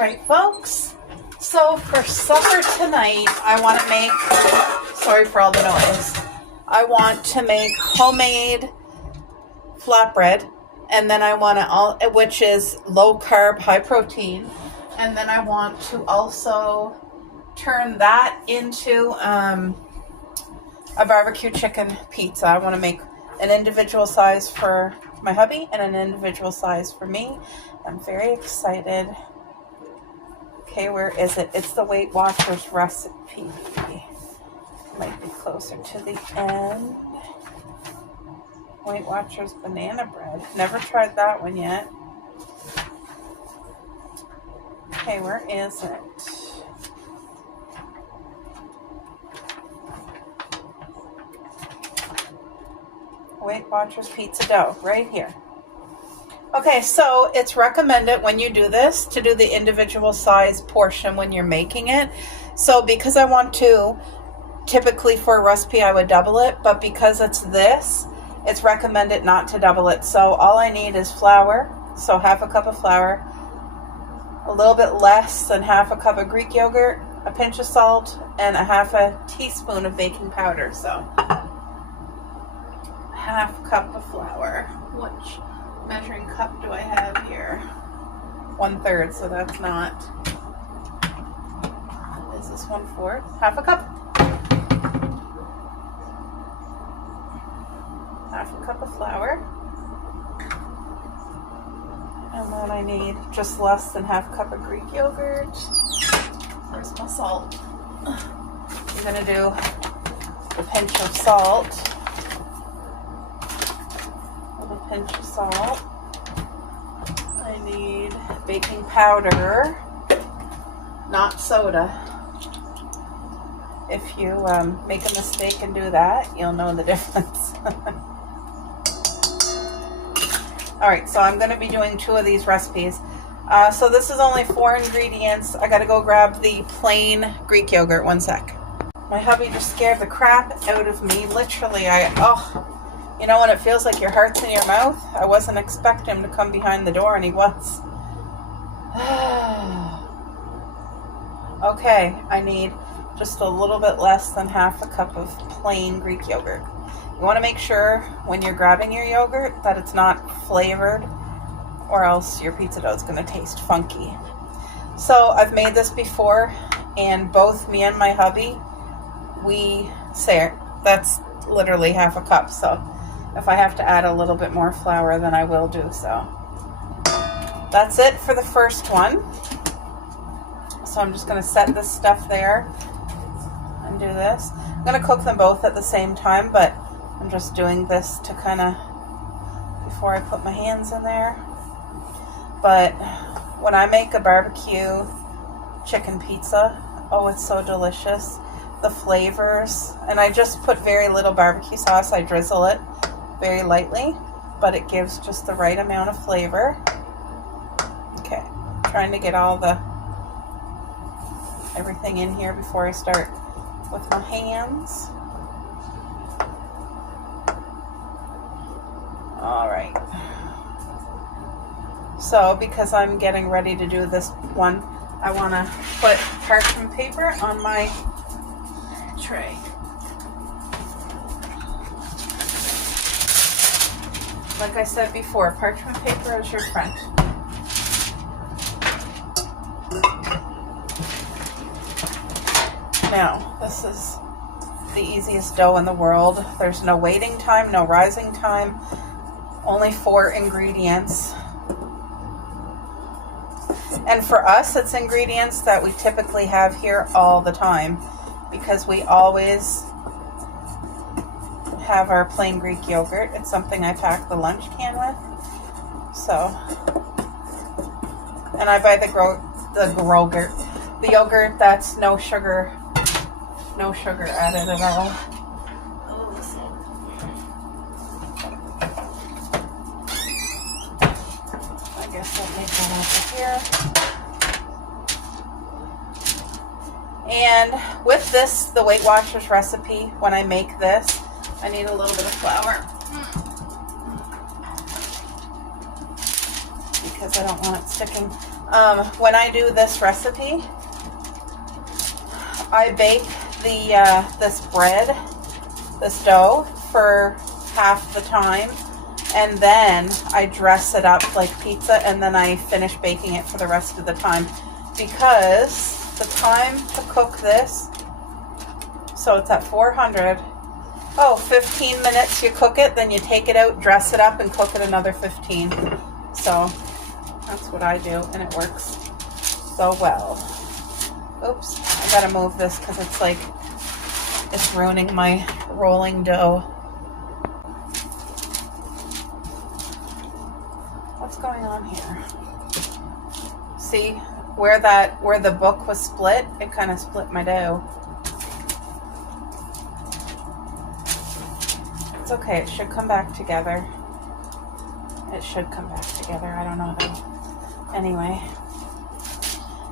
right, folks. So for supper tonight, I want to make, sorry for all the noise, I want to make homemade flatbread, and then I want to, which is low carb, high protein, and then I want to also turn that into a barbecue chicken pizza. I want to make an individual size for my hubby and an individual size for me. I'm very excited. Okay, where is it? It's the Weight Watchers recipe. Might be closer to the end. Weight Watchers banana bread. Never tried that one yet. Okay, where is it? Weight Watchers pizza dough, right here. Okay, so it's recommended when you do this to do the individual size portion when you're making it. So because I want to, typically for a recipe I would double it, but because it's this, it's recommended not to double it. So all I need is flour, so half a cup of flour, a little bit less than half a cup of Greek yogurt, a pinch of salt, and a half a teaspoon of baking powder. So half cup of flour. Which measuring cup do I have here? 1/3, so that's not. Is this 1/4? Half a cup. Half a cup of flour. And then I need just less than half a cup of Greek yogurt. Where's my salt? I'm gonna do a pinch of salt. Pinch of salt. I need baking powder, not soda. If you make a mistake and do that, you'll know the difference. Alright, so I'm going to be doing 2 of these recipes. So this is only 4 ingredients. I got to go grab the plain Greek yogurt. One sec. My hubby just scared the crap out of me. Literally, you know when it feels like your heart's in your mouth? I wasn't expecting him to come behind the door, and he was. Okay, I need just a little bit less than half a cup of plain Greek yogurt. You want to make sure when you're grabbing your yogurt that it's not flavored, or else your pizza dough is going to taste funky. So I've made this before, and both me and my hubby, we say that's literally half a cup. So if I have to add a little bit more flour, then I will do so. That's it for the first one. So I'm just going to set this stuff there and do this. I'm going to cook them both at the same time, but I'm just doing this to kind of, before I put my hands in there. But when I make a barbecue chicken pizza, oh, it's so delicious. The flavors, and I just put very little barbecue sauce. I drizzle it very lightly, but it gives just the right amount of flavor. Okay, trying to get everything in here before I start with my hands. All right. So because I'm getting ready to do this one, I want to put parchment paper on my tray. Like I said before, parchment paper is your friend. Now, this is the easiest dough in the world. There's no waiting time, no rising time, only 4 ingredients. And for us, it's ingredients that we typically have here all the time, because we always have our plain Greek yogurt. It's something I pack the lunch can with. So, and I buy the yogurt that's no sugar added at all. I guess I'll take that over here. And with this, the Weight Watchers recipe, when I make this, I need a little bit of flour because I don't want it sticking. When I do this recipe, I bake this bread, this dough, for half the time, and then I dress it up like pizza, and then I finish baking it for the rest of the time, because the time to cook this, so it's at 400, 15 minutes you cook it, then you take it out, dress it up, and cook it another 15. So that's what I do, and it works so well. Oops, I gotta move this because it's ruining my rolling dough. What's going on here? See where the book was split? It kind of split my dough. It's okay, it should come back together. It should come back together, I don't know though. Anyway,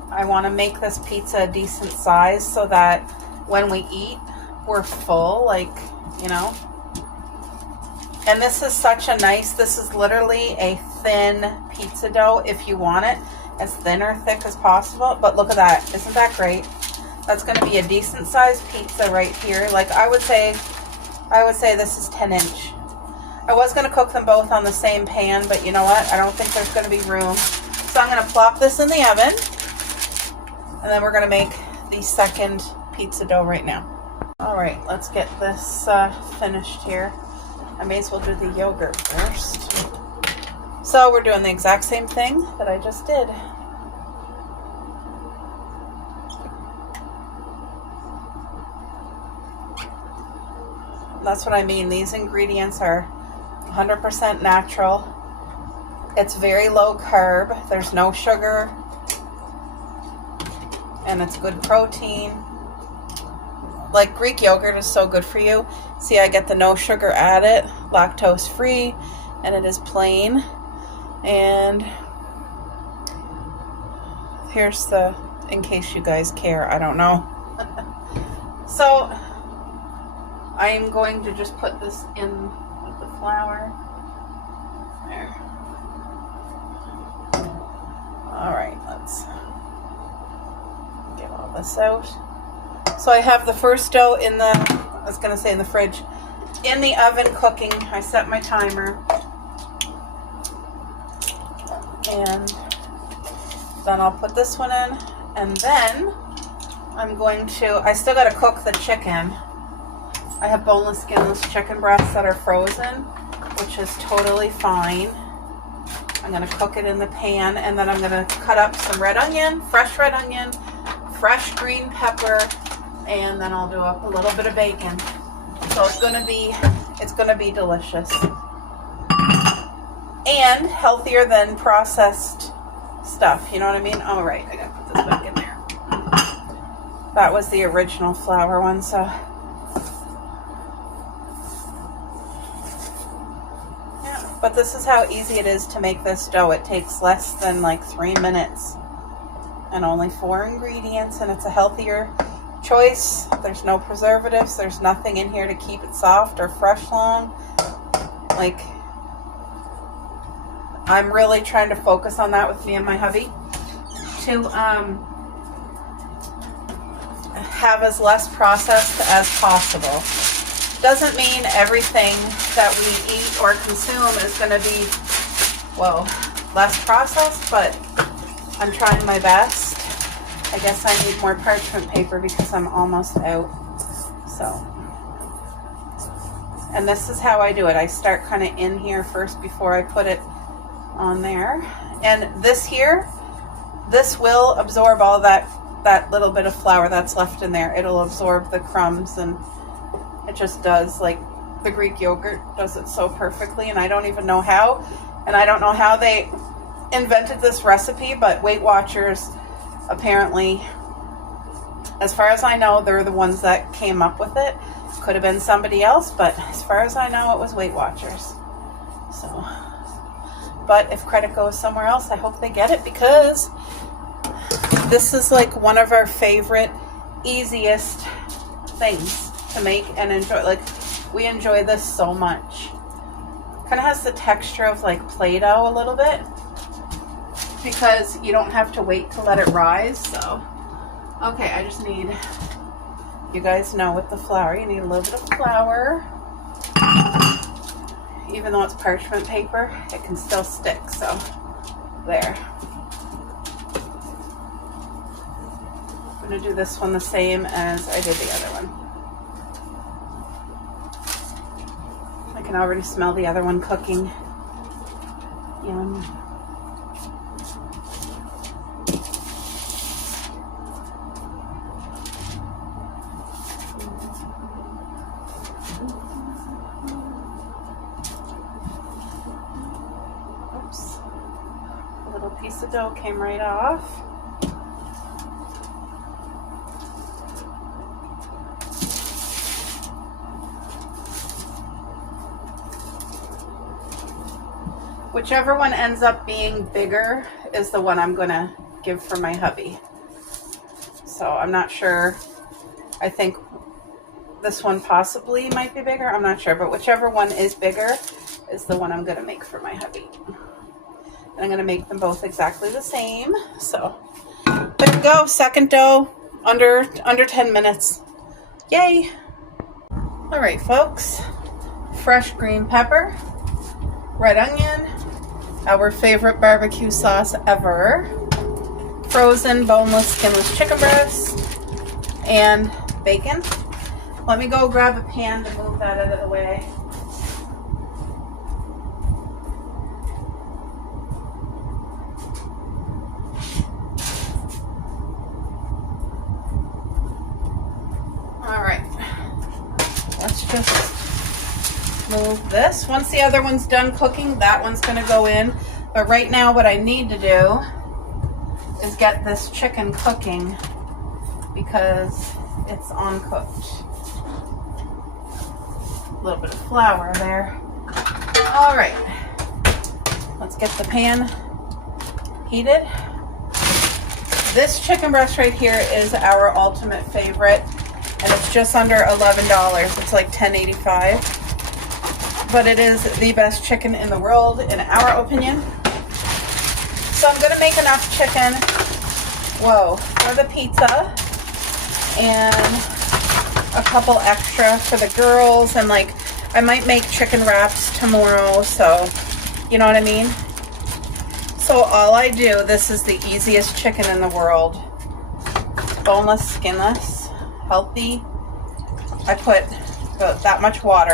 I want to make this pizza a decent size so that when we eat, we're full, And this is this is literally a thin pizza dough if you want it as thin or thick as possible. But look at that, isn't that great? That's going to be a decent sized pizza right here. I would say this is 10-inch. I was going to cook them both on the same pan, but you know what? I don't think there's going to be room. So I'm going to plop this in the oven, and then we're going to make the second pizza dough right now. All right, let's get this finished here. I may as well do the yogurt first. So we're doing the exact same thing that I just did. That's what I mean. These ingredients are 100% natural. It's very low carb. There's no sugar. And it's good protein. Greek yogurt is so good for you. See, I get the no sugar added, lactose free, and it is plain. And here's in case you guys care, I don't know. So I'm going to just put this in with the flour. There. All right, let's get all this out. So I have the first dough in the fridge, in the oven cooking. I set my timer. And then I'll put this one in. And then I still got to cook the chicken. I have boneless, skinless chicken breasts that are frozen, which is totally fine. I'm going to cook it in the pan, and then I'm going to cut up some red onion, fresh green pepper, and then I'll do up a little bit of bacon. So it's going to be delicious. And healthier than processed stuff, you know what I mean? All right, I got to put this back in there. That was the original flour one, so yeah. But this is how easy it is to make this dough. It takes less than 3 minutes and only 4 ingredients, and it's a healthier choice. There's no preservatives. There's nothing in here to keep it soft or fresh long. I'm really trying to focus on that with me and my hubby to have as less processed as possible. Doesn't mean everything that we eat or consume is going to be, less processed, but I'm trying my best. I guess I need more parchment paper because I'm almost out. So, and this is how I do it. I start kind of in here first before I put it on there. And this will absorb all that little bit of flour that's left in there. It'll absorb the crumbs, and it just does. The Greek yogurt does it so perfectly, and I don't even know how. And I don't know how they invented this recipe, but Weight Watchers, apparently, as far as I know, they're the ones that came up with it. Could have been somebody else, but as far as I know, it was Weight Watchers. So, but if credit goes somewhere else, I hope they get it, because this is one of our favorite, easiest things to make and enjoy. We enjoy this so much. Kind of has the texture of Play-Doh a little bit. because you don't have to wait to let it rise. So, okay, I just need, you guys know with the flour, you need a little bit of flour. Even though it's parchment paper, it can still stick, so there. I'm gonna do this one the same as I did the other one. I can already smell the other one cooking. Yum. Oops. A little piece of dough came right off. Whichever one ends up being bigger is the one I'm gonna give for my hubby. So I'm not sure. I think this one possibly might be bigger. I'm not sure, but whichever one is bigger is the one I'm gonna make for my hubby. And I'm gonna make them both exactly the same. So there we go. Second dough, under 10 minutes. Yay! All right, folks. Fresh green pepper, red onion, our favorite barbecue sauce ever, frozen boneless skinless chicken breast, and bacon. Let me go grab a pan to move that out of the way. All right, let's just move this. Once the other one's done cooking, that one's going to go in. But right now what I need to do is get this chicken cooking because it's uncooked. A little bit of flour there. All right, let's get the pan heated. This chicken breast right here is our ultimate favorite, and it's just under $11. It's like $10.85. But it is the best chicken in the world, in our opinion. So I'm gonna make enough chicken, for the pizza, and a couple extra for the girls, and like, I might make chicken wraps tomorrow, so, you know what I mean? So all I do, this is the easiest chicken in the world. Boneless, skinless, healthy. I put about that much water.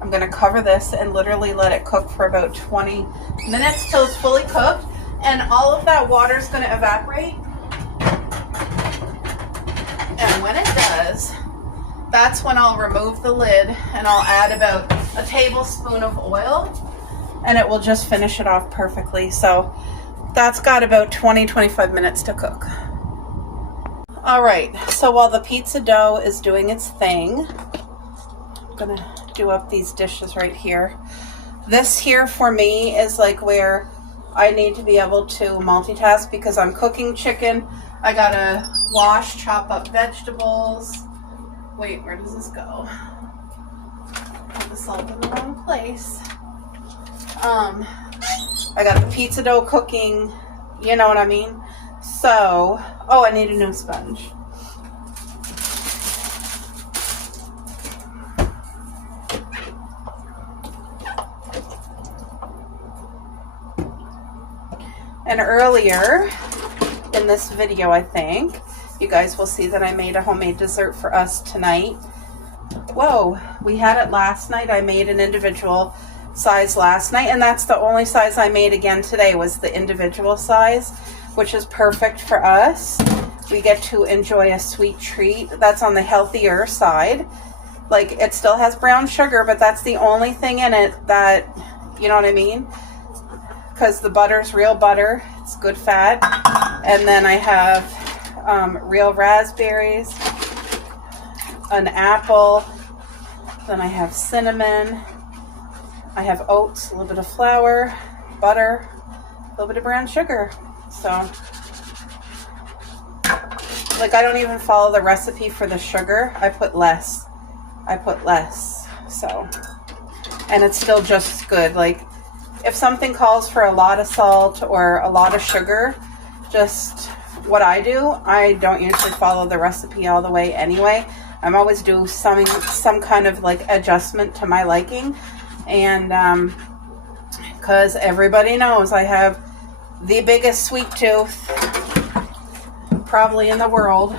I'm going to cover this and literally let it cook for about 20 minutes till it's fully cooked, and all of that water is going to evaporate. And when it does, that's when I'll remove the lid and I'll add about a tablespoon of oil, and it will just finish it off perfectly. So that's got about 20-25 minutes to cook. All right, so while the pizza dough is doing its thing, I'm gonna do up these dishes right here. This here for me is like where I need to be able to multitask because I'm cooking chicken. I gotta wash, chop up vegetables. Wait, where does this go? Put the salt in the wrong place. I got the pizza dough cooking, you know what I mean? So, oh, I need a new sponge. And earlier in this video, I think, you guys will see that I made a homemade dessert for us tonight. Whoa, we had it last night. I made an individual size last night, and that's the only size I made again today was the individual size, which is perfect for us. We get to enjoy a sweet treat that's on the healthier side. Like, it still has brown sugar, but that's the only thing in it that, you know what I mean? Because the butter's real butter, it's good fat. And then I have real raspberries, an apple, then I have cinnamon, I have oats, a little bit of flour, butter, a little bit of brown sugar. So, like, I don't even follow the recipe for the sugar. I put less. So, and it's still just as good. Like, if something calls for a lot of salt or a lot of sugar, just what I do, I don't usually follow the recipe all the way anyway. I'm always do some kind of like adjustment to my liking. And because everybody knows I have the biggest sweet tooth probably in the world.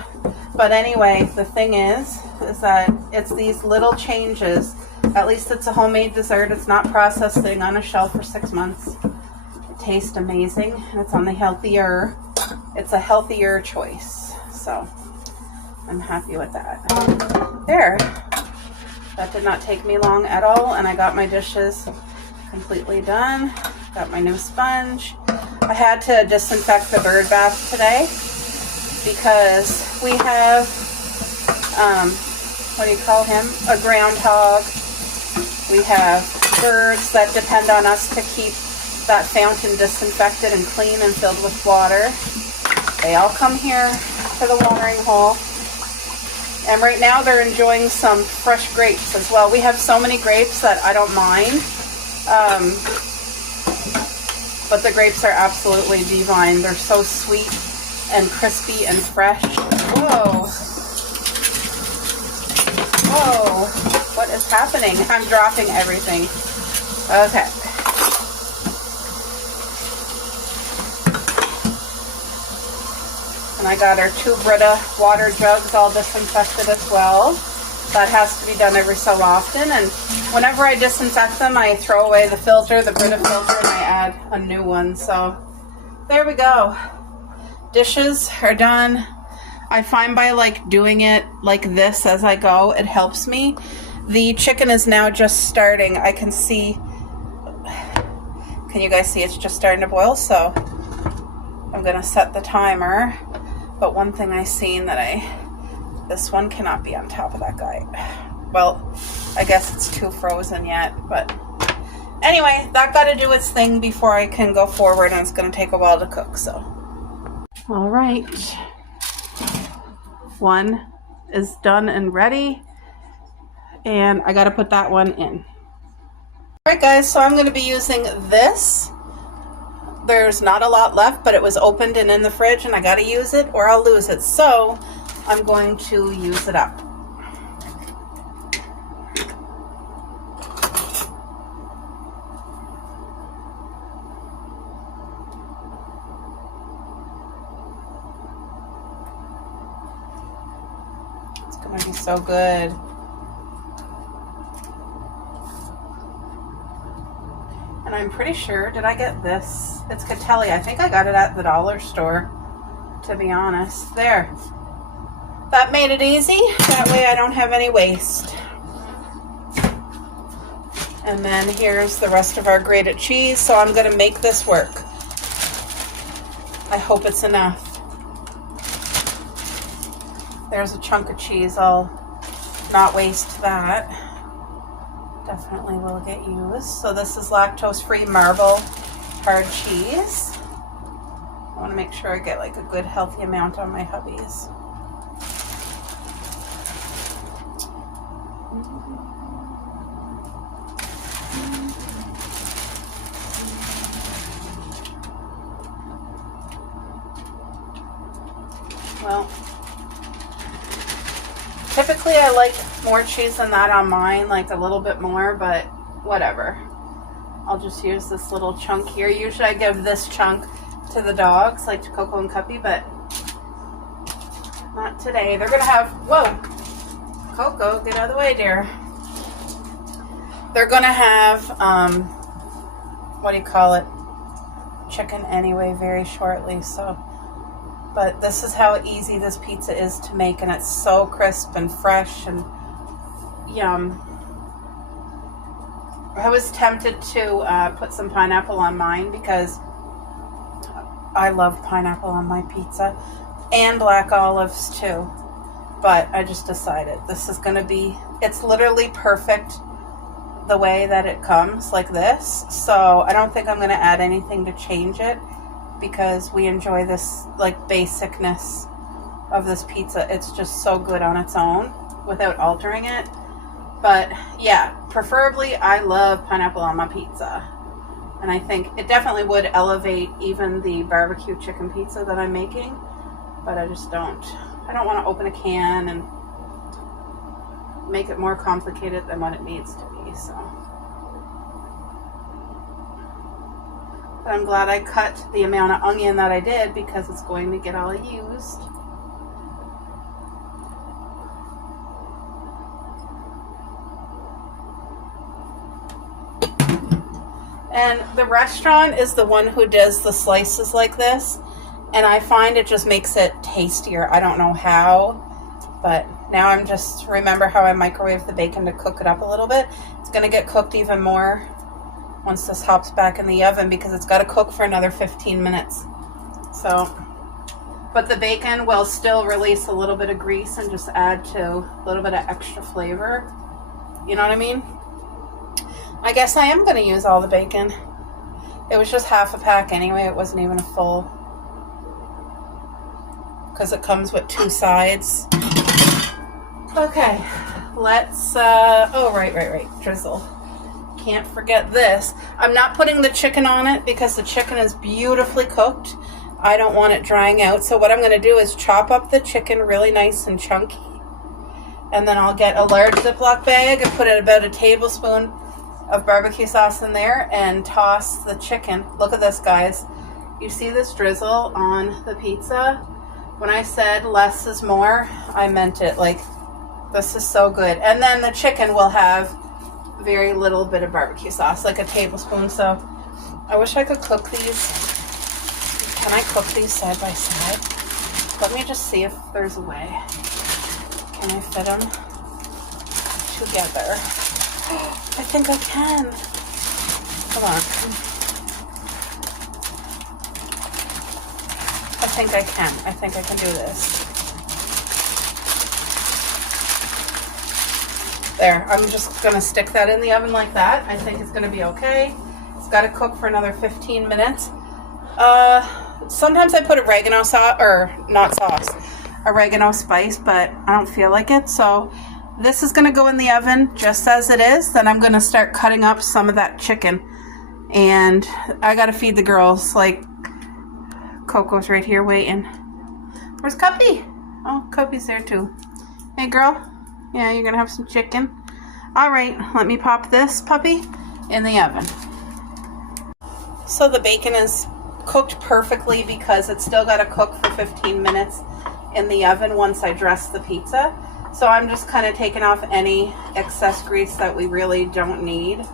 But anyway, the thing is that it's these little changes. At least it's a homemade dessert. It's not processed sitting on a shelf for 6 months. It tastes amazing, and it's on the healthier. It's a healthier choice. So I'm happy with that. There. That did not take me long at all, and I got my dishes completely done. Got my new sponge. I had to disinfect the bird bath today because we have, what do you call him? A groundhog. We have birds that depend on us to keep that fountain disinfected and clean and filled with water. They all come here to the watering hole. And right now they're enjoying some fresh grapes as well. We have so many grapes that I don't mind. But the grapes are absolutely divine. They're so sweet and crispy and fresh. Whoa. Whoa. What is happening? I'm dropping everything. Okay. And I got our 2 Brita water jugs all disinfected as well. That has to be done every so often. And whenever I disinfect them, I throw away the filter, the Brita filter, and I add a new one. So there we go. Dishes are done. I find by like doing it like this as I go, it helps me. The chicken is now just starting. I can see, can you guys see it's just starting to boil? So I'm gonna set the timer. But one thing I seen that this one cannot be on top of that guy. Well, I guess it's too frozen yet, but anyway, that got to do its thing before I can go forward, and it's going to take a while to cook, so. All right. One is done and ready, and I got to put that one in. All right, guys, so I'm going to be using this. There's not a lot left, but it was opened and in the fridge, and I got to use it or I'll lose it. So I'm going to use it up. It's going to be so good. And I'm pretty sure, did I get this? It's Catelli. I think I got it at the dollar store, to be honest. There. That made it easy. That way I don't have any waste. And then here's the rest of our grated cheese. So I'm going to make this work. I hope it's enough. There's a chunk of cheese. I'll not waste that. Definitely will get used. So this is lactose-free marble hard cheese. I want to make sure I get like a good healthy amount on my hubbies. Well, typically I like more cheese than that on mine, like a little bit more, but whatever. I'll just use this little chunk here. Usually I give this chunk to the dogs, like to Coco and Cuppy, but not today. They're gonna have, whoa, Coco, get out of the way, dear. They're gonna have, what do you call it? Chicken anyway, very shortly, so. But this is how easy this pizza is to make, and it's so crisp and fresh and yum. I was tempted to put some pineapple on mine because I love pineapple on my pizza, and black olives too. But I just decided this is going to be, it's literally perfect the way that it comes, like this. So I don't think I'm going to add anything to change it, because we enjoy this like basicness of this pizza. It's just so good on its own without altering it. But yeah, preferably I love pineapple on my pizza. And I think it definitely would elevate even the barbecue chicken pizza that I'm making, but I just don't. I don't want to open a can and make it more complicated than what it needs to be, so. But I'm glad I cut the amount of onion that I did because it's going to get all used. And the restaurant is the one who does the slices like this. And I find it just makes it tastier. I don't know how, but now I'm just, remember how I microwaved the bacon to cook it up a little bit? It's going to get cooked even more once this hops back in the oven because it's got to cook for another 15 minutes. So, but the bacon will still release a little bit of grease and just add to a little bit of extra flavor. You know what I mean? I guess I am going to use all the bacon. It was just half a pack anyway. It wasn't even a full. Because it comes with 2 sides. Okay. Let's, oh, right. Drizzle. Can't forget this. I'm not putting the chicken on it because the chicken is beautifully cooked. I don't want it drying out. So what I'm going to do is chop up the chicken really nice and chunky. And then I'll get a large Ziploc bag and put about a tablespoon of barbecue sauce in there and toss the chicken. Look at this, guys. You see this drizzle on the pizza? When I said less is more, I meant it. Like, this is so good. And then the chicken will have very little bit of barbecue sauce, like a tablespoon. So I wish I could cook these. Can I cook these side by side? Let me just see if there's a way. Can I fit them together? I think I can. Hold on. I think I can. I think I can do this. There. I'm just going to stick that in the oven like that. I think it's going to be okay. It's got to cook for another 15 minutes. Sometimes I put oregano sauce, or not sauce, oregano spice, but I don't feel like it. So this is going to go in the oven just as it is. Then I'm going to start cutting up some of that chicken. And I got to feed the girls. Like, Coco's right here waiting. Where's Cuppy? Oh, Cuppy's there too. Hey, girl. Yeah, you're going to have some chicken. All right, let me pop this puppy in the oven. So the bacon is cooked perfectly because it's still got to cook for 15 minutes in the oven once I dress the pizza. So I'm just kind of taking off any excess grease that we really don't need. It's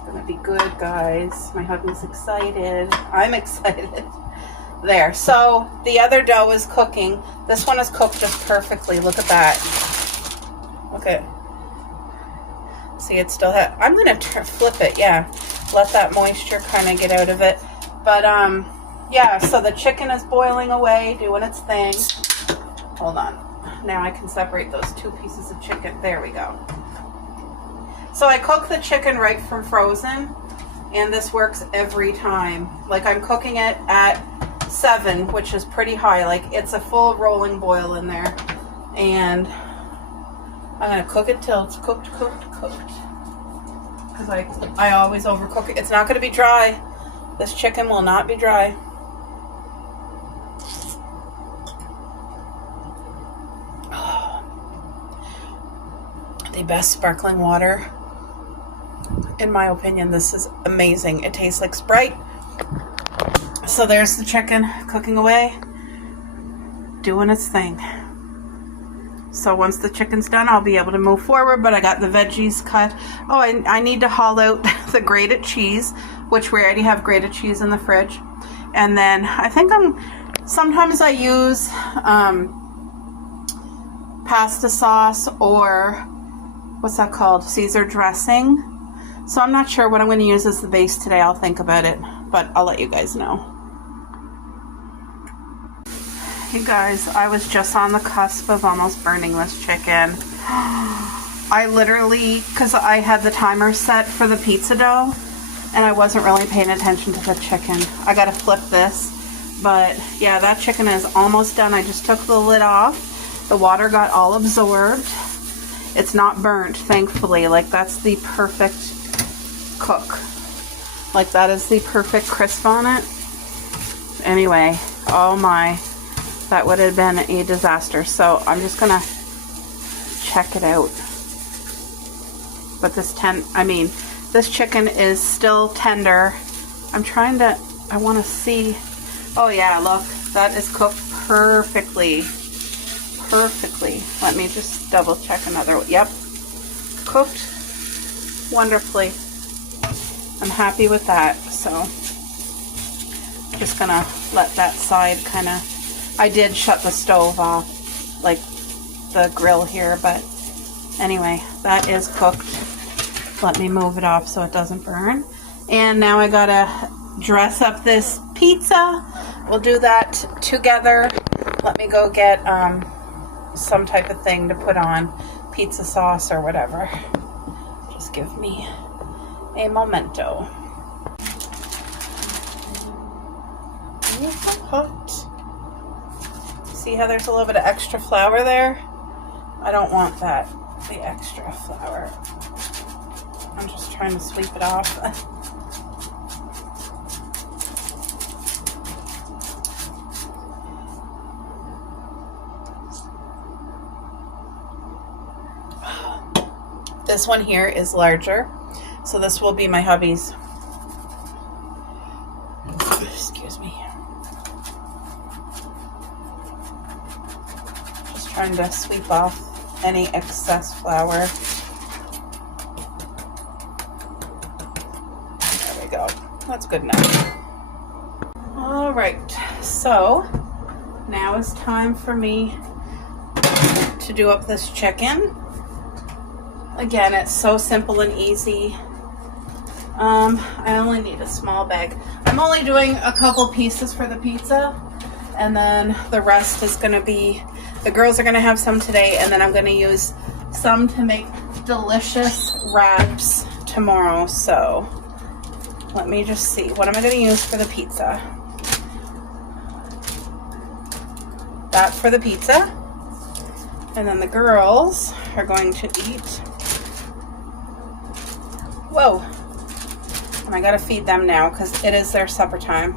going to be good, guys. My husband's excited. I'm excited. There. So the other dough is cooking. This one is cooked just perfectly. Look at that. Look at. See, it still has. I'm going to flip it. Yeah. Let that moisture kind of get out of it. But, yeah, so the chicken is boiling away, doing its thing. Hold on. Now I can separate those 2 pieces of chicken. There we go. So I cook the chicken right from frozen, and this works every time. Like, I'm cooking it at 7, which is pretty high. Like, it's a full rolling boil in there. And I'm going to cook it till it's cooked. Because I always overcook it. It's not going to be dry. This chicken will not be dry. The best sparkling water. In my opinion, this is amazing. It tastes like Sprite. So there's the chicken cooking away, doing its thing. So once the chicken's done, I'll be able to move forward, but I got the veggies cut. Oh, I need to haul out the grated cheese, which we already have grated cheese in the fridge. And then I think sometimes I use pasta sauce or what's that called? Caesar dressing. So I'm not sure what I'm going to use as the base today. I'll think about it, but I'll let you guys know. Hey guys, I was just on the cusp of almost burning this chicken. I literally, because I had the timer set for the pizza dough, and I wasn't really paying attention to the chicken. I gotta flip this, but yeah, that chicken is almost done. I just took the lid off. The water got all absorbed, It's not burnt, thankfully. Like, that's the perfect cook. Like, that is the perfect crisp on it. Anyway, oh my, that would have been a disaster. So I'm just gonna check it out. But this chicken is still tender. I want to see. Oh yeah, look, that is cooked perfectly. Let me just double check another one. Yep, cooked wonderfully. I'm happy with that. So just gonna let that side kind of, I did shut the stove off, like the grill here, but anyway, that is cooked. Let me move it off so it doesn't burn. And now I gotta dress up this pizza. We'll do that together. Let me go get some type of thing to put on, pizza sauce or whatever. Just give me a momento. Hot. See how there's a little bit of extra flour there? I don't want that, the extra flour. I'm just trying to sweep it off. This one here is larger, so this will be my hubby's. Excuse me. Just trying to sweep off any excess flour. There we go. That's good enough. All right, so now it's time for me to do up this chicken. Again, it's so simple and easy. I only need a small bag. I'm only doing a couple pieces for the pizza, and then the rest is gonna be, the girls are gonna have some today, and then I'm gonna use some to make delicious wraps tomorrow. So let me just see, what am I gonna use for the pizza? That for the pizza, and then the girls are going to eat. Whoa, and I gotta feed them now because it is their supper time.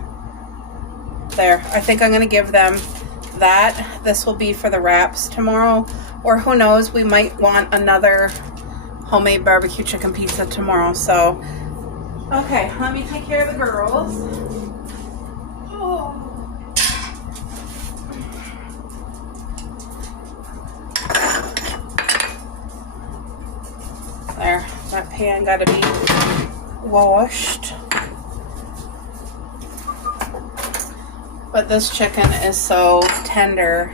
There, I think I'm gonna give them that. This will be for the wraps tomorrow, or who knows, we might want another homemade barbecue chicken pizza tomorrow. So, okay, let me take care of the girls. Oh. There, that pan gotta be washed. But this chicken is so tender.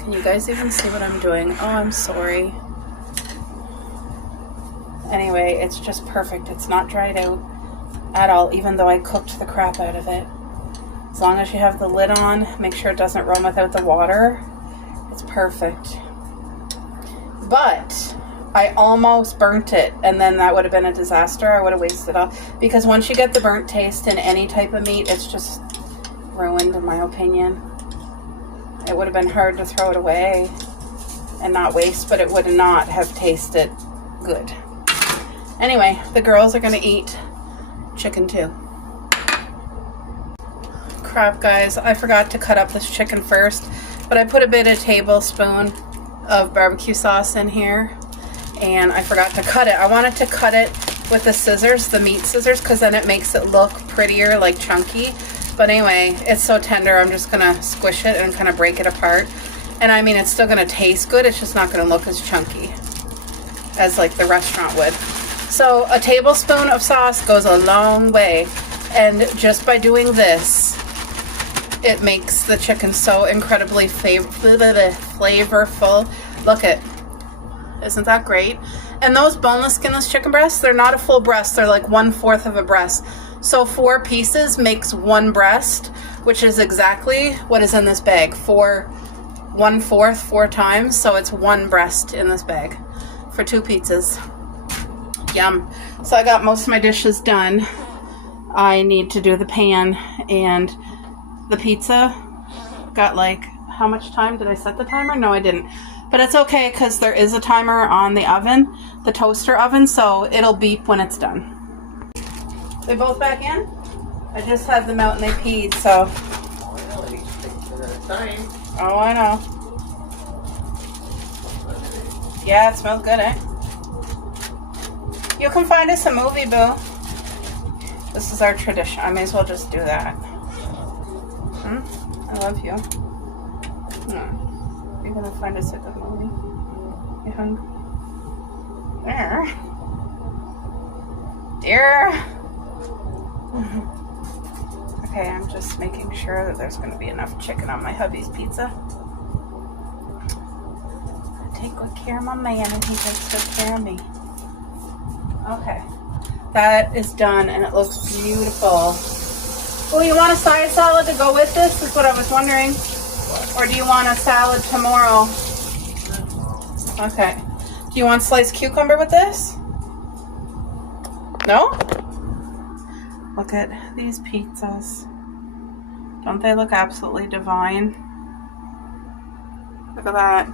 Can you guys even see what I'm doing? Oh, I'm sorry. Anyway, it's just perfect. It's not dried out at all, even though I cooked the crap out of it. As long as you have the lid on, make sure it doesn't run without the water. It's perfect. But I almost burnt it, and then that would have been a disaster. I would have wasted all, because once you get the burnt taste in any type of meat, it's just ruined, in my opinion. It would have been hard to throw it away and not waste, but it would not have tasted good. Anyway, the girls are gonna eat chicken too. Crap, guys, I forgot to cut up this chicken first, but I put a bit of tablespoon of barbecue sauce in here, and I forgot to cut it. I wanted to cut it with the scissors, the meat scissors, because then it makes it look prettier, like chunky. But anyway, it's so tender, I'm just gonna squish it and kind of break it apart. And I mean, it's still gonna taste good, it's just not gonna look as chunky as like the restaurant would. So a tablespoon of sauce goes a long way. And just by doing this, it makes the chicken so incredibly flavorful. Look at, isn't that great? And those boneless, skinless chicken breasts, they're not a full breast, they're like 1/4 of a breast. So 4 pieces makes 1 breast, which is exactly what is in this bag. 1/4, 4 times, so it's 1 breast in this bag for 2 pizzas. Yum. So I got most of my dishes done. I need to do the pan and the pizza. Got like, how much time? Did I set the timer? No, I didn't. But it's okay because there is a timer on the oven, the toaster oven, so it'll beep when it's done. They both back in? I just had them out and they peed, so. Oh, I know. Yeah, it smells good, eh? You can find us a movie, boo. This is our tradition. I may as well just do that. I love you. You're gonna find us a good movie. You hungry? Dear. Okay, I'm just making sure that there's gonna be enough chicken on my hubby's pizza. I take good care of my man and he takes good care of me. Okay, that is done and it looks beautiful. Oh, you want a side salad to go with this? Is what I was wondering. Or do you want a salad tomorrow? Okay. Do you want sliced cucumber with this? No? Look at these pizzas. Don't they look absolutely divine? Look at that.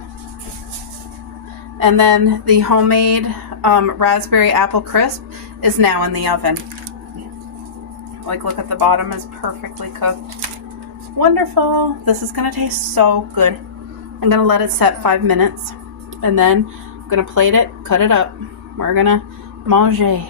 And then the homemade raspberry apple crisp is now in the oven. Like, look at the bottom is perfectly cooked. Wonderful. This is gonna taste so good. I'm gonna let it set 5 minutes and then I'm gonna plate it, cut it up. We're gonna manger.